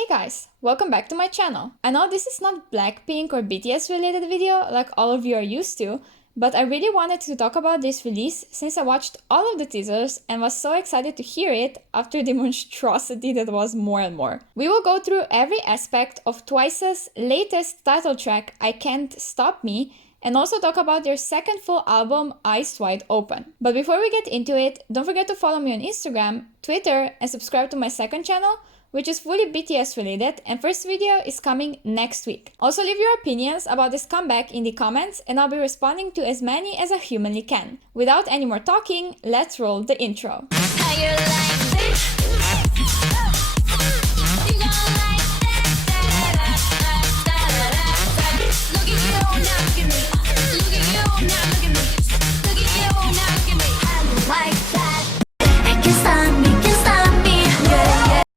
Hey guys, welcome back to my channel. I know this is not Blackpink or BTS related video like all of you are used to, but I really wanted to talk about this release since I watched all of the teasers and was so excited to hear it after the monstrosity that was More&More. We will go through every aspect of TWICE's latest title track, I Can't Stop Me, and also talk about their second full album, Eyeswideopen. But before we get into it, don't forget to follow me on Instagram, Twitter, and subscribe to my second channel, which is fully BTS related, and first video is coming next week. Also leave your opinions about this comeback in the comments and I'll be responding to as many as I humanly can. Without any more talking, let's roll the intro.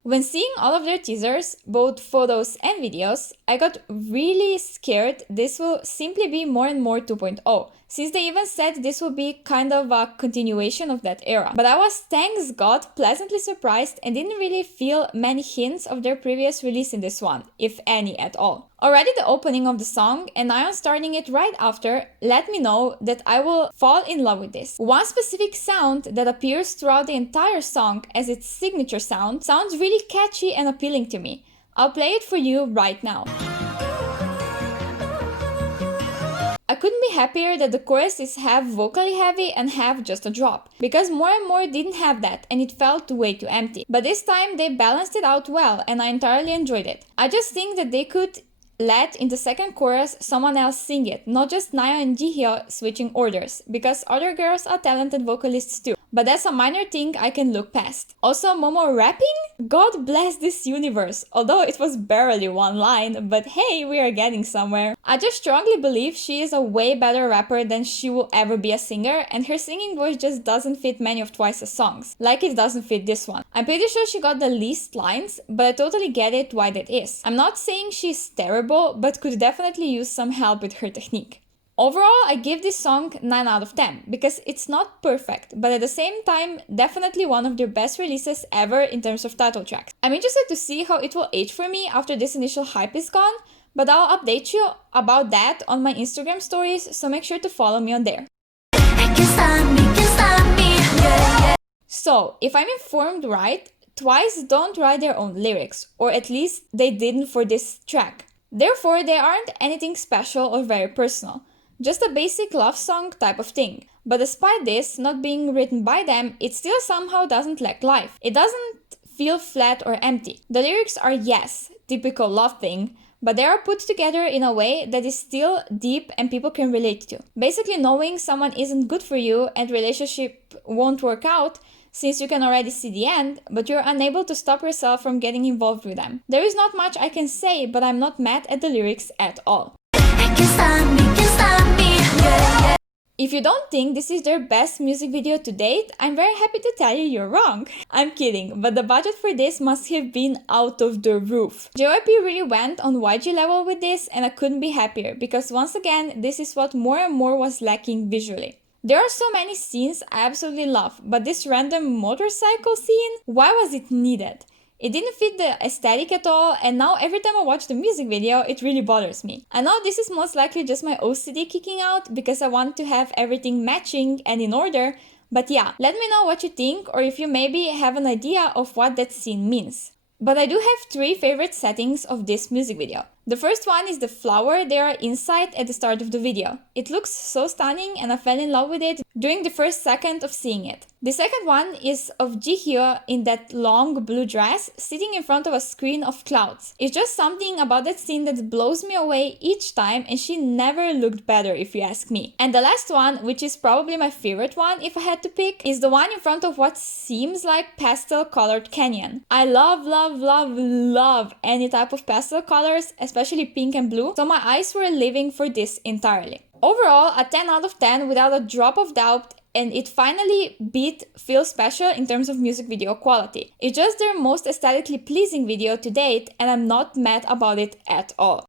When seeing all of their teasers, both photos and videos, I got really scared this will simply be More&More 2.0, since they even said this will be kind of a continuation of that era. But I was, thanks God, pleasantly surprised and didn't really feel many hints of their previous release in this one, if any at all. Already the opening of the song and Nayeon starting it right after let me know that I will fall in love with this. One specific sound that appears throughout the entire song as its signature sound sounds really catchy and appealing to me. I'll play it for you right now. I couldn't be happier that the chorus is half vocally heavy and half just a drop, because More&More didn't have that and it felt way too empty. But this time they balanced it out well and I entirely enjoyed it. I just think that they could let in the second chorus someone else sing it, not just Nayeon and Jihyo switching orders, because other girls are talented vocalists too. But that's a minor thing I can look past. Also, Momo rapping? God bless this universe, although it was barely one line, but hey, we are getting somewhere. I just strongly believe she is a way better rapper than she will ever be a singer, and her singing voice just doesn't fit many of TWICE's songs, like it doesn't fit this one. I'm pretty sure she got the least lines, but I totally get it why that is. I'm not saying she's terrible, but could definitely use some help with her technique. Overall, I give this song 9 out of 10, because it's not perfect, but at the same time, definitely one of their best releases ever in terms of title tracks. I'm interested to see how it will age for me after this initial hype is gone, but I'll update you about that on my Instagram stories, so make sure to follow me on there. So, if I'm informed right, TWICE don't write their own lyrics, or at least they didn't for this track. Therefore, they aren't anything special or very personal. Just a basic love song type of thing. But despite this not being written by them, it still somehow doesn't lack life. It doesn't feel flat or empty. The lyrics are, yes, typical love thing, but they are put together in a way that is still deep and people can relate to. Basically knowing someone isn't good for you and relationship won't work out since you can already see the end, but you're unable to stop yourself from getting involved with them. There is not much I can say, but I'm not mad at the lyrics at all. If you don't think this is their best music video to date, I'm very happy to tell you you're wrong. I'm kidding, but the budget for this must have been out of the roof. JYP really went on YG level with this and I couldn't be happier, because once again, this is what More&More was lacking visually. There are so many scenes I absolutely love, but this random motorcycle scene, why was it needed? It didn't fit the aesthetic at all, and now every time I watch the music video, it really bothers me. I know this is most likely just my OCD kicking out because I want to have everything matching and in order, but yeah, let me know what you think or if you maybe have an idea of what that scene means. But I do have 3 favorite settings of this music video. The first one is the flower they are inside at the start of the video. It looks so stunning and I fell in love with it during the first second of seeing it. The second one is of Jihyo in that long blue dress sitting in front of a screen of clouds. It's just something about that scene that blows me away each time, and she never looked better if you ask me. And the last one, which is probably my favorite one if I had to pick, is the one in front of what seems like pastel colored canyon. I love any type of pastel colors, especially pink and blue, so my eyes were living for this entirely. Overall, a 10 out of 10 without a drop of doubt, and it finally beat Feel Special in terms of music video quality. It's just their most aesthetically pleasing video to date, and I'm not mad about it at all.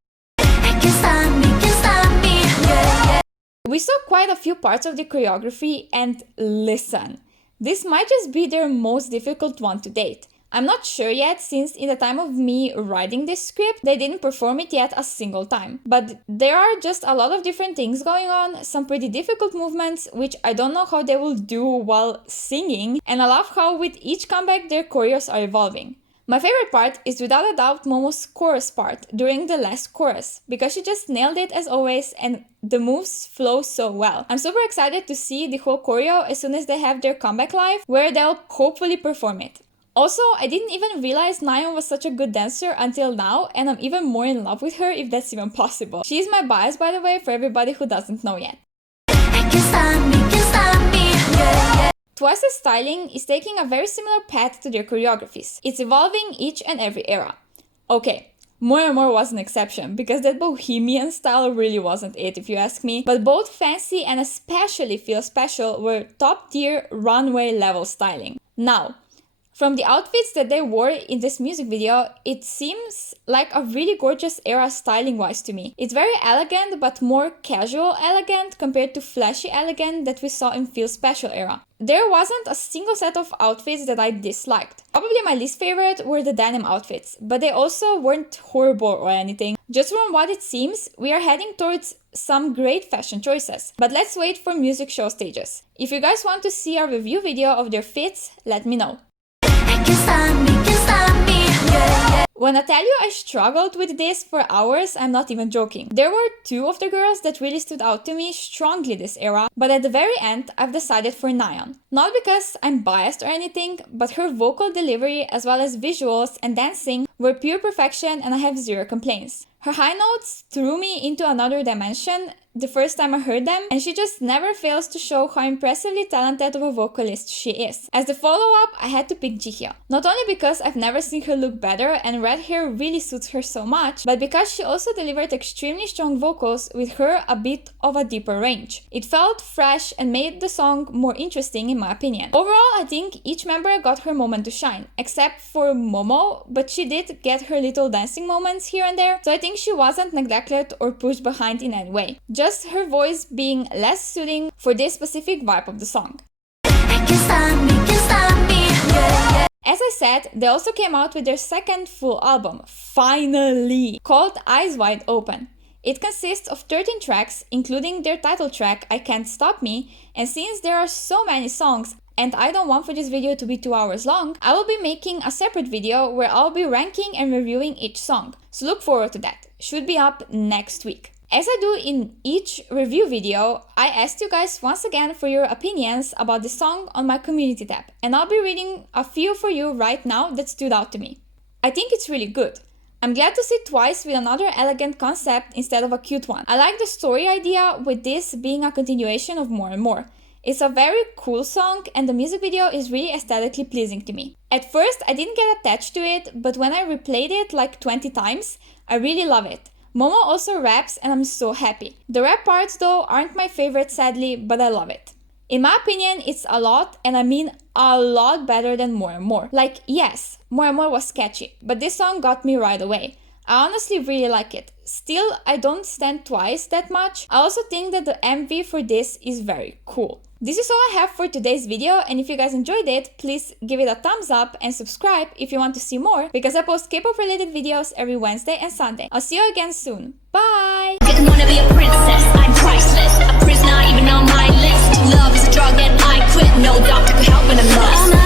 We saw quite a few parts of the choreography, and listen, this might just be their most difficult one to date. I'm not sure yet, since in the time of me writing this script, they didn't perform it yet a single time. But there are just a lot of different things going on, some pretty difficult movements, which I don't know how they will do while singing, and I love how with each comeback their choreos are evolving. My favorite part is without a doubt Momo's chorus part during the last chorus, because she just nailed it as always and the moves flow so well. I'm super excited to see the whole choreo as soon as they have their comeback live, where they'll hopefully perform it. Also, I didn't even realize Nayeon was such a good dancer until now, and I'm even more in love with her if that's even possible. She's my bias, by the way, for everybody who doesn't know yet. Twice's styling is taking a very similar path to their choreographies. It's evolving each and every era. Okay, More&More was an exception, because that bohemian style really wasn't it if you ask me, but both Fancy and especially Feel Special were top tier runway level styling. Now, from the outfits that they wore in this music video, it seems like a really gorgeous era styling-wise to me. It's very elegant, but more casual elegant compared to flashy elegant that we saw in Feel Special era. There wasn't a single set of outfits that I disliked. Probably my least favorite were the denim outfits, but they also weren't horrible or anything. Just from what it seems, we are heading towards some great fashion choices. But let's wait for music show stages. If you guys want to see a review video of their fits, let me know. When I tell you I struggled with this for hours, I'm not even joking. There were two of the girls that really stood out to me strongly this era, but at the very end, I've decided for Nayeon. Not because I'm biased or anything, but her vocal delivery as well as visuals and dancing were pure perfection and I have zero complaints. Her high notes threw me into another dimension the first time I heard them, and she just never fails to show how impressively talented of a vocalist she is. As the follow-up, I had to pick Jihyo. Not only because I've never seen her look better and red hair really suits her so much, but because she also delivered extremely strong vocals with her a bit of a deeper range. It felt fresh and made the song more interesting in my opinion. Overall, I think each member got her moment to shine, except for Momo, but she did get her little dancing moments here and there, so I think she wasn't neglected or pushed behind in any way. Just her voice being less suiting for this specific vibe of the song. As I said, they also came out with their second full album, finally, called Eyeswideopen. It consists of 13 tracks, including their title track, ICANTSTOPME, and since there are so many songs, and I don't want for this video to be 2 hours long, I will be making a separate video where I'll be ranking and reviewing each song. So look forward to that. Should be up next week. As I do in each review video, I asked you guys once again for your opinions about the song on my community tab, and I'll be reading a few for you right now that stood out to me. I think it's really good. I'm glad to see Twice with another elegant concept instead of a cute one. I like the story idea with this being a continuation of More&More. It's a very cool song and the music video is really aesthetically pleasing to me. At first I didn't get attached to it, but when I replayed it like 20 times, I really love it. Momo also raps and I'm so happy. The rap parts though aren't my favorite sadly, but I love it. In my opinion, it's a lot, and I mean a lot better than More&More. Like, yes, More&More was sketchy, but this song got me right away. I honestly really like it. Still, I don't stand Twice that much. I also think that the MV for this is very cool. This is all I have for today's video, and if you guys enjoyed it, please give it a thumbs up and subscribe if you want to see more, because I post K-pop related videos every Wednesday and Sunday. I'll see you again soon. Bye! Didn't wanna be a princess, I'm priceless. A prisoner even on my list. Love is a drug and I quit. No doctor could help when I'm lost.